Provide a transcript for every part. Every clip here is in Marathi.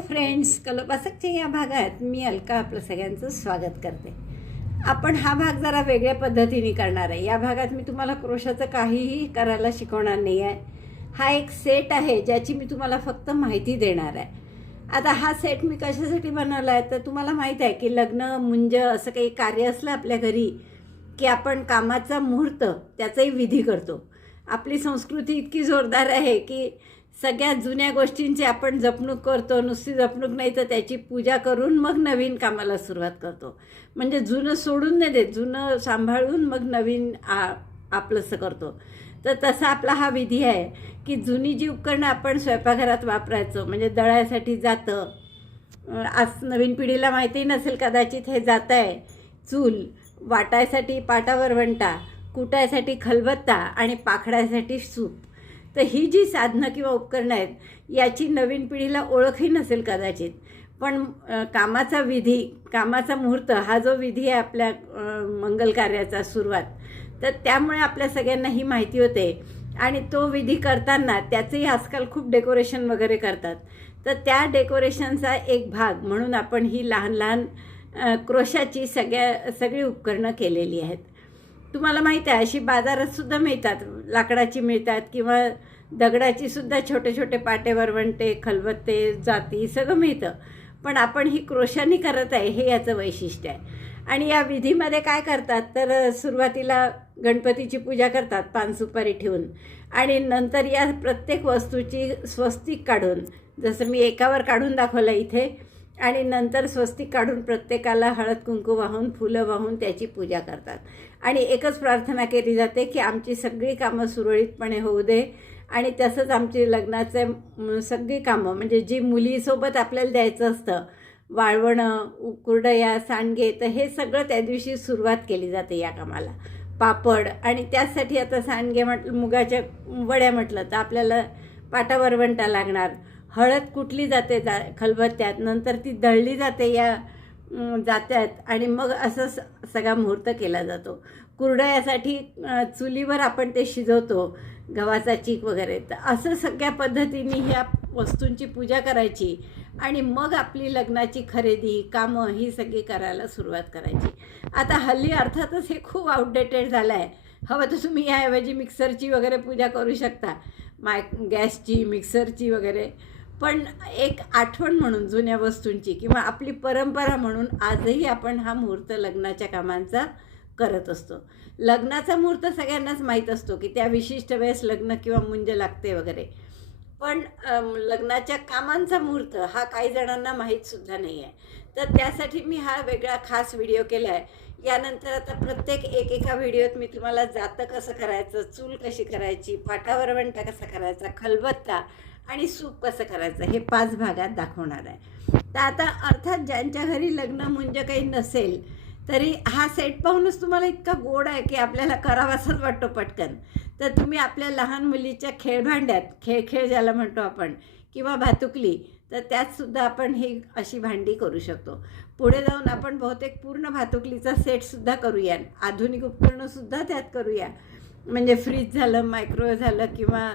फ्रेंड्स, कलोपासकच्या या भागात मी अलका आपलं सगळ्यांचं स्वागत करते. आपण हा भाग जरा वेगळ्या पद्धतीने करणार आहे. या भागात मी तुम्हाला क्रोशाचं काहीही करायला शिकवणार नाही आहे. हा एक सेट आहे ज्याची मी तुम्हाला फक्त माहिती देणार आहे. आता हा सेट मी कशासाठी बनवला आहे तर तुम्हाला माहीत आहे की लग्न मुंज असं काही कार्य असलं आपल्या घरी की आपण कामाचा मुहूर्त त्याचाही विधी करतो. आपली संस्कृती इतकी जोरदार आहे की सगळ्यात जुन्या गोष्टींची आपण जपणूक करतो. नुसती जपणूक नाही तर त्याची पूजा करून मग नवीन कामाला सुरुवात करतो. म्हणजे जुनं सोडून नाही देत, जुनं सांभाळून मग नवीन आपलंसं करतो. तर तसा आपला हा विधी आहे की जुनी जी उपकरणं आपण स्वयंपाकघरात वापरायचो, म्हणजे दळायसाठी जातं, आज नवीन पिढीला माहिती नसेल कदाचित हे जातं आहे, चूल, वाटायसाठी पाटावर वंटा, कुटायसाठी खलबत्ता आणि पाखडायसाठी सूप. तर ही जी साधनं किंवा उपकरणं आहेत याची नवीन पिढीला ओळखही नसेल कदाचित. पण कामाचा विधी, कामाचा मुहूर्त हा जो विधी आहे आपल्या मंगल कार्याचा सुरुवात, तर त्यामुळे आपल्या सगळ्यांना ही माहिती होते. आणि तो विधी करताना त्याचंही आजकाल खूप डेकोरेशन वगैरे करतात. तर त्या डेकोरेशनचा एक भाग म्हणून आपण ही लहान लहान क्रोशाची सगळी उपकरणं केलेली आहेत. तुम्हाला माहीत आहे अशी बाजारातसुद्धा मिळतात, लाकडाची मिळतात किंवा दगडाची सुद्धा छोटे छोटे पाटे, वरवंटे, खलबत्ते, जाती सगळं मिळतं. पण आपण ही क्रोशानी करत आहे हे याचं वैशिष्ट्य आहे. आणि या विधीमध्ये काय करतात तर सुरुवातीला गणपतीची पूजा करतात पान सुपारी ठेवून, आणि नंतर या प्रत्येक वस्तूची स्वस्तिक काढून, जसं मी एकावर काढून दाखवलं इथे, आणि नंतर स्वस्तिक काढून प्रत्येकाला हळद कुंकू वाहून फुलं वाहून त्याची पूजा करतात. आणि एकच प्रार्थना केली जाते की आमची सगळी कामं सुरळीतपणे होऊ दे. आणि तसंच आमची लग्नाचे सगळी कामं, म्हणजे जी मुलीसोबत आपल्याला द्यायचं असतं, वाळवणं, कुरडया, सांडगे, तर हे सगळं त्या दिवशी सुरुवात केली जाते या कामाला. पापड, आणि त्यासाठी आता सांडगे मुगाच्या वड्या म्हटलं तर आपल्याला पाटावर वंटा लागणार. हळद कुटली जाते खलबत्त्यात, नंतर ती दळली जाते या जात्यात, आणि मग असं सगळा मुहूर्त केला जातो. कुरडयासाठी चुलीवर आपण ते शिजवतो, गव्हाचा चीक वगैरे. तर असं सगळ्या पद्धतीने ह्या वस्तूंची पूजा करायची आणि मग आपली लग्नाची खरेदी, कामं ही सगळी करायला सुरुवात करायची. आता हल्ली अर्थातच हे खूप आउटडेटेड झालं आहे. हवं तर तुम्ही याऐवजी मिक्सरची वगैरे पूजा करू शकता, गॅसची, मिक्सरची वगैरे. पण एक आठवण म्हणून जुन्या वस्तूंची किंवा आपली परंपरा म्हणून आजही आपण हा मुहूर्त लग्नाच्या कामांचा करत असतो. लग्नाचा मुहूर्त सगळ्यांनाच माहीत असतो की त्या विशिष्ट वेळेस लग्न किंवा मुंज लागते वगैरे. पण लग्नाच्या कामांचा मुहूर्त हा काही जणांना माहीतसुद्धा नाही आहे. तर त्यासाठी मी हा वेगळा खास व्हिडिओ केला आहे. यानंतर आता प्रत्येक एका व्हिडिओत मी तुम्हाला जातं कसं करायचं, चूल कशी करायची, पाटावर वंटा कसा करायचा, खलबत्ता आणि सूप कसं करायचं, हे 5 भागात दाखवणार आहे. तर आता अर्थात ज्यांच्या घरी लग्न म्हणजे काही नसेल तरी हा सेट पाहूनच तुम्हाला इतका गोड आहे की आपल्याला करावासाच वाटतो पटकन. तर तुम्ही आपल्या लहान मुलीच्या खेळभांड्यात, खेळ ज्याला म्हणतो आपण, किंवा भातुकली, तर त्यातसुद्धा आपण ही अशी भांडी करू शकतो. पुढे जाऊन आपण बहुतेक पूर्ण भातुकलीचा सेटसुद्धा करूया, आधुनिक उपकरणंसुद्धा त्यात करूया. म्हणजे फ्रीज झालं, मायक्रोवेव्ह झालं, किंवा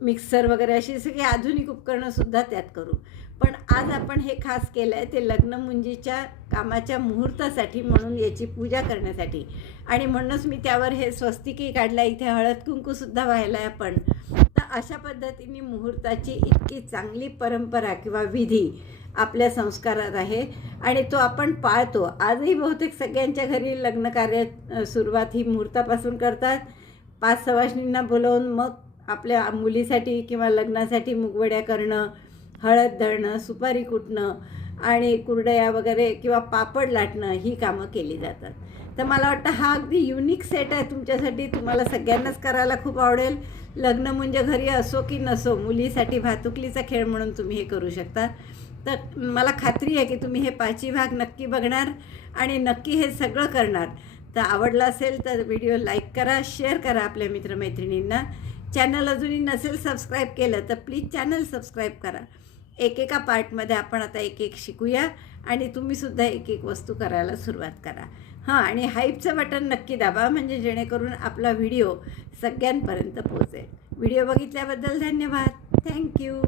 मिक्सर वगैरे अशी सगळी आधुनिक उपकरणंसुद्धा त्यात करू. पण आज आपण हे खास केलं आहे ते लग्न मुंजीच्या कामाच्या मुहूर्तासाठी, म्हणून याची पूजा करण्यासाठी. आणि म्हणूनच मी त्यावर हे स्वस्तिकही काढलं, इथे हळद कुंकूसुद्धा व्हायला आहे आपण. तर अशा पद्धतीने मुहूर्ताची इतकी चांगली परंपरा किंवा विधी आपल्या संस्कारात आहे आणि तो आपण पाळतो. आजही बहुतेक सगळ्यांच्या घरी लग्नकार्य सुरुवात ही मुहूर्तापासून करतात. 5 सवाष्णींना बोलवून मग आपल्या मुलीसाठी किंवा लग्नासाठी मुगवड्या करणं, हळद दळणं, सुपारी कुटणं आणि कुरडया वगैरे किंवा पापड लाटणं ही कामं केली जातात. तर मला वाटतं हा अगदी युनिक सेट आहे तुमच्यासाठी. तुम्हाला सगळ्यांनाच करायला खूप आवडेल. लग्न म्हणजे घरी असो की नसो, मुलीसाठी भातुकलीचा खेळ म्हणून तुम्ही हे करू शकता. तर मला खात्री आहे की तुम्ही हे 5ही भाग नक्की बघणार आणि नक्की हे सगळं करणार. तर आवडलं असेल तर व्हिडिओ लाईक करा, शेअर करा आपल्या मित्रमैत्रिणींना. चॅनल अजूनही नसेल सबस्क्राईब केलं तर प्लीज चॅनल सबस्क्राईब करा. एकेका पार्टमध्ये आपण आता एक शिकूया आणि तुम्हीसुद्धा एक वस्तू करायला सुरुवात करा. आणि हाईपचं बटन नक्की दाबा, म्हणजे जेणेकरून आपला व्हिडिओ सगळ्यांपर्यंत पोहोचेल. व्हिडिओ बघितल्याबद्दल धन्यवाद. थँक्यू.